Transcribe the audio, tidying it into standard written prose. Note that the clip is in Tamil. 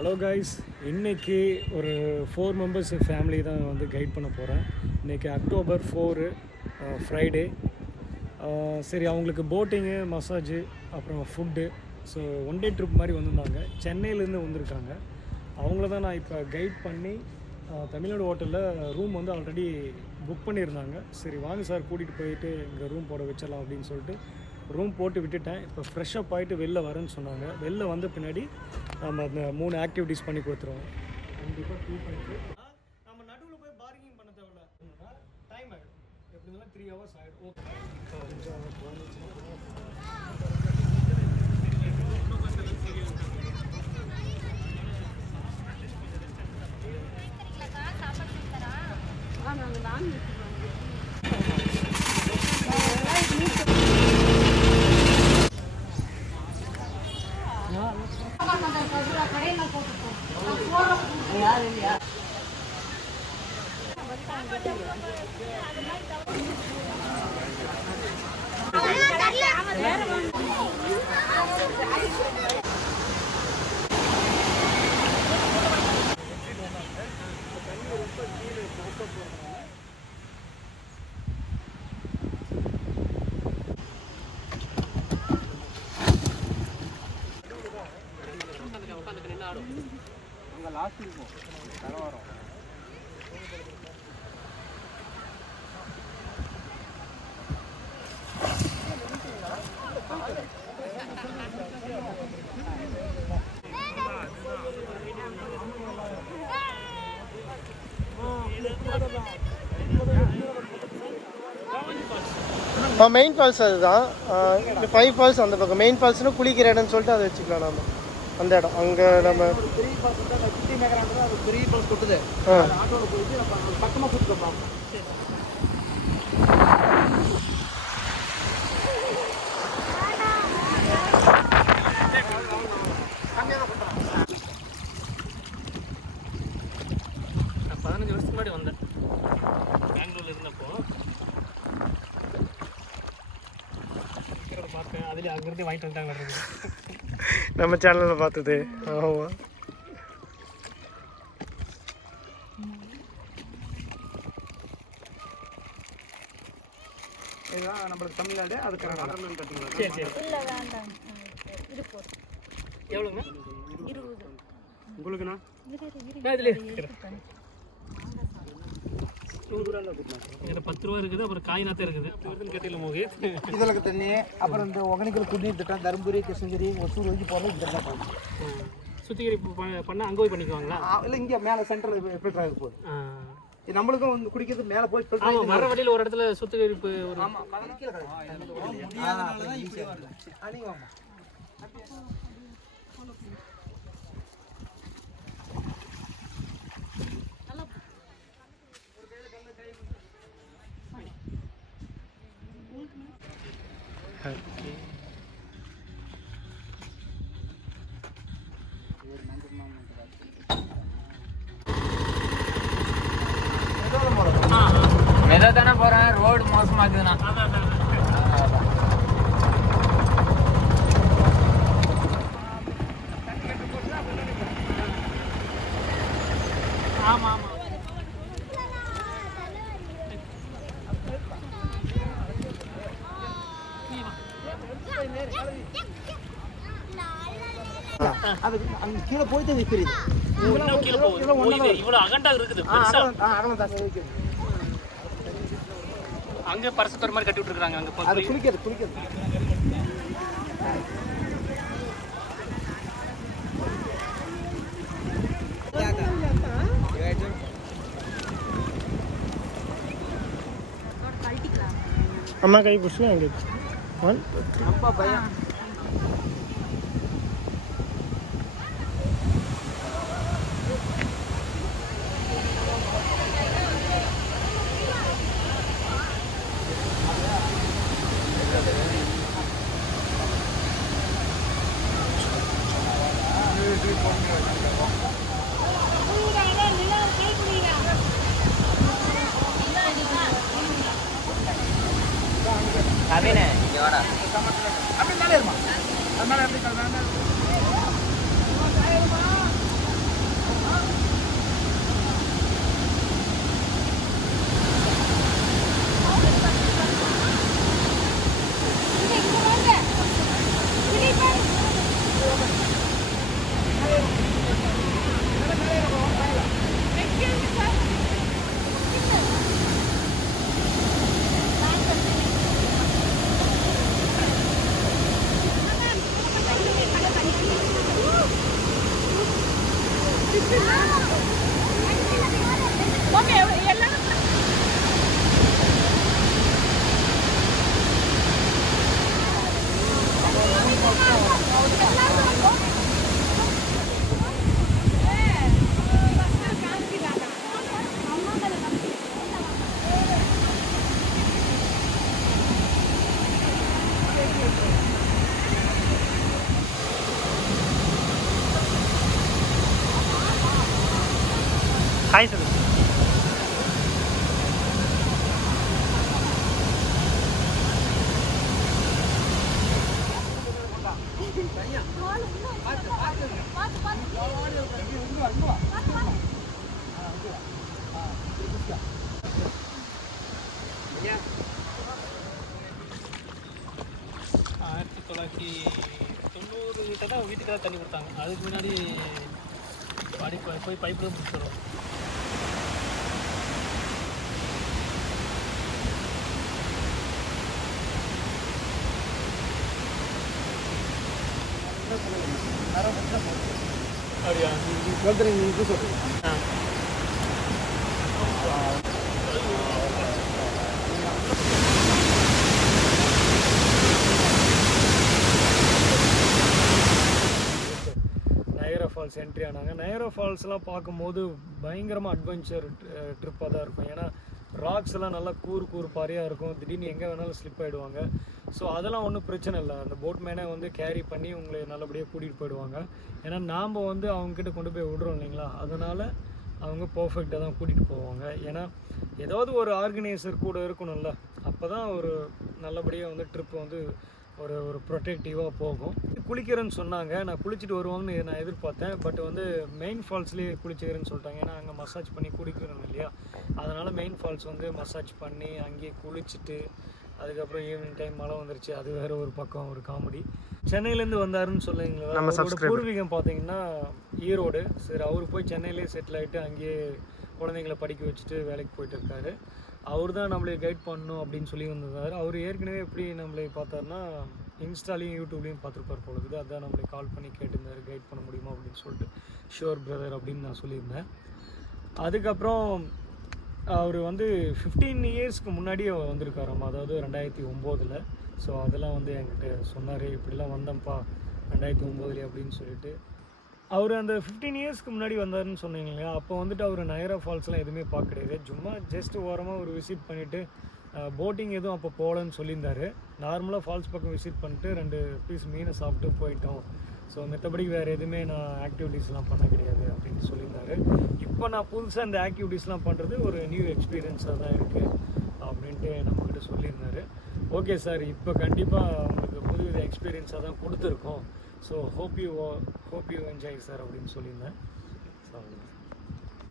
ஹலோ காய்ஸ், இன்றைக்கி ஒரு 4 மெம்பர்ஸ் ஃபேமிலி தான் வந்து கைட் பண்ண போகிறேன். இன்றைக்கி அக்டோபர் 4 ஃப்ரைடே. சரி, அவங்களுக்கு போட்டிங்கு, மசாஜு, அப்புறம் food. So one day trip மாதிரி வந்திருந்தாங்க. சென்னையிலேருந்து வந்திருக்காங்க. அவங்கள தான் நான் இப்போ கைட் பண்ணி தமிழ்நாடு ஹோட்டலில் ரூம் வந்து ஆல்ரெடி புக் பண்ணியிருந்தாங்க. சரி வாங்க சார், கூட்டிகிட்டு போயிட்டு இங்கே ரூம் போட வச்சிடலாம் அப்படின்னு சொல்லிட்டு ரூம் போட்டு விட்டுட்டேன். இப்போ ஃப்ரெஷ்ஷப் ஆகிட்டு வெளில வரேன்னு சொன்னாங்க. வெளில வந்த பின்னாடி நம்ம அந்த 3 ஆக்டிவிட்டீஸ் பண்ணி கொடுத்துருவோம். கண்டிப்பாக 2.5 நம்ம நடுவில் போய் பார்கிங் பண்ண தேவையில்ல. டைம் ஆகிடும், எப்படி இருந்தாலும் 3 hours ஆகிடும். ஓகே, அங்கே லாஸ்ட் இருக்கும் தரவாரம். மெயின் ஃபால்ஸ் அதுதான். இந்த 5 ஃபால்ஸ் அந்த பக்கம். மெயின் ஃபால்ஸ்னு குளிக்கிற இடம்னு சொல்லிட்டு அதை வச்சுக்கலாம். நம்ம அந்த இடம் அங்கே நம்ம பெரிய ஃபால்ஸ் தான் சுற்றி மேக்கிறாங்க. அது பெரிய ஃபால்ஸ் கொட்டுது. ஆட்டோவில் போயிட்டு நம்ம பக்கமாக கூப்பிட்டு நான் 15 வருஷத்துக்கு முன்னாடி வந்தேன், பெங்களூரில் இருந்தப்போ. பார்க்க அதில் அங்கேருந்தே வாங்கிட்டு வந்துட்டாங்க நம்ம சேனலில் பார்த்தது. ஆமாம், இதுதான் நம்மளுக்கு தமிழ்நாடு. அது கர்நாடகா கட்டிங்களா? சரி சரி. எவ்வளோங்க? 20. உங்களுக்குண்ணா இதில் 10 ரூபா இருக்குது. அப்புறம் காயினாத்தான் இருக்குது. கேட்டில மோகி இதில் தண்ணி. அப்புறம் இந்த ஒகேனக்கல் குடிநீர் திட்டம் தருமபுரி, கிருஷ்ணகிரி, ஒசூர் வரைக்கும் போகிறது இதில் தான் போகும். சுத்திகரிப்பு பண்ணால் அங்கே போய் பண்ணிக்குவாங்களா? இல்லை, இங்கே மேலே சென்டரில் ஃபில்டர் ஆகி போகுது. நம்மளுக்கும் வந்து குடிக்கிறது மேலே போய் ஃபில்டர். வர வழியில் ஒரு இடத்துல சுத்திகரிப்பு ஒரு மெதா தானே போகிறேன். ரோடு மோசமாக இருக்குதுண்ணா. ஆமாம் ஆமாம். அதுக்கு அங்கே கீழே போயிட்டு அது தெரியுது. இவ்வளோ அகண்டா இருக்குது. அங்கே பரசத்தோர் மாதிரி கட்டி விட்டுருக்காங்க. அங்கே அது குளிக்கிறது அம்மா கை பிடிச்சி அங்கே ரொம்ப பயம். அப்படியே இங்கே வேணா. அப்படி மேலே இருமா. அது மேலே எப்படி ஹாய் சார். தான் வீட்டுக்காக தண்ணி கொடுத்தாங்க. அதுக்கு முன்னாடி போய் பைப்பில் முடிச்சிடுவோம். அப்படியா நீங்கள் சொல்லுங்கள். நயரா ஃபால்ஸ் என்ட்ரி ஆனாங்க. நயரா ஃபால்ஸ்லாம் பார்க்கும்போது பயங்கரமாக அட்வென்ச்சர் ட்ரிப்பாக தான் இருக்கும். ஏன்னா ராக்ஸ் எல்லாம் நல்லா கூறு பாறையாக இருக்கும். திடீர்னு எங்கே வேணாலும் ஸ்லிப் ஆகிடுவாங்க. ஸோ அதெல்லாம் ஒன்றும் பிரச்சனை இல்லை. அந்த போட் மேனே வந்து கேரி பண்ணி உங்களை நல்லபடியாக கூட்டிகிட்டு போயிடுவாங்க. ஏன்னா நாம் வந்து அவங்கக்கிட்ட கொண்டு போய் விடுறோம் இல்லைங்களா, அதனால் அவங்க பர்ஃபெக்டாக தான் கூட்டிகிட்டு போவாங்க. ஏன்னா ஏதாவது ஒரு ஆர்கனைசர் கூட இருக்கணும்ல, அப்போ தான் ஒரு நல்லபடியாக வந்து ட்ரிப் வந்து ஒரு ப்ரொடெக்டிவாக போகும். குளிக்கிறேன்னு சொன்னாங்க. நான் குளிச்சுட்டு வருவாங்கன்னு நான் எதிர்பார்த்தேன். பட் வந்து மெயின் ஃபால்ஸ்லேயே குளிச்சுக்கிறேன்னு சொல்லிட்டாங்க. ஏன்னா அங்கே மசாஜ் பண்ணி குளிக்கிறோம் இல்லையா, அதனால் மெயின் ஃபால்ஸ் வந்து மசாஜ் பண்ணி அங்கேயே குளிச்சுட்டு அதுக்கப்புறம் ஈவினிங் டைம் மழை வந்துருச்சு. அது வேறு ஒரு பக்கம் ஒரு காமெடி. சென்னையிலேருந்து வந்தாருன்னு சொல்லுவீங்களா. அவரோட பூர்வீகம் பார்த்தீங்கன்னா ஈரோடு. சரி, அவர் போய் சென்னையிலே செட்டில் ஆகிட்டு அங்கேயே குழந்தைங்கள படிக்க வச்சுட்டு வேலைக்கு போயிட்டு இருக்காரு. அவர் தான் நம்மளை கைட் பண்ணணும் அப்படின்னு சொல்லி வந்திருந்தார். அவர் ஏற்கனவே எப்படி நம்மளை பார்த்தாருன்னா இன்ஸ்டாலையும் யூடியூப்லேயும் பார்த்துருப்பார் போல இருக்குது. அதான் நம்மளை கால் பண்ணி கேட்டிருந்தார் கைட் பண்ண முடியுமா அப்படின்னு சொல்லிட்டு. ஷுவர் பிரதர் அப்படின்னு நான் சொல்லியிருந்தேன். அதுக்கப்புறம் அவர் வந்து 15 இயர்ஸ்க்கு முன்னாடியே வந்திருக்காராம், அதாவது 2009. ஸோ அதெல்லாம் வந்து என்கிட்ட சொன்னார், இப்படிலாம் வந்தேன்ப்பா 2009 அப்படின்னு சொல்லிட்டு. அவர் அந்த 15 இயர்ஸ்க்கு முன்னாடி வந்தாருன்னு சொன்னீங்க இல்லையா, அப்போ வந்துட்டு அவர் நயரா ஃபால்ஸ்லாம் எதுவுமே பார்க்க கிடையாது. சும்மா ஜஸ்ட் ஓரமாக ஒரு விசிட் பண்ணிவிட்டு போட்டிங் எதுவும் அப்போ போகலன்னு சொல்லியிருந்தார். நார்மலாக ஃபால்ஸ் பக்கம் விசிட் பண்ணிட்டு 2 பீஸ் மீனை சாப்பிட்டு போயிட்டோம். ஸோ மற்றபடி வேறு எதுவுமே நான் ஆக்டிவிட்டீஸ்லாம் பண்ண கிடையாது அப்படின்னு சொல்லியிருந்தாரு. இப்போ நான் புதுசாக இந்த ஆக்டிவிட்டீஸ்லாம் பண்ணுறது ஒரு நியூ எக்ஸ்பீரியன்ஸாக தான் இருக்குது அப்படின்ட்டு நம்மக்கிட்ட சொல்லியிருந்தாரு. ஓகே சார், இப்போ கண்டிப்பாக உங்களுக்கு புது வித எக்ஸ்பீரியன்ஸாக தான் கொடுத்துருக்கோம். So hope you enjoy sir அப்படின்னு சொல்லியிருந்தேன். ஸோ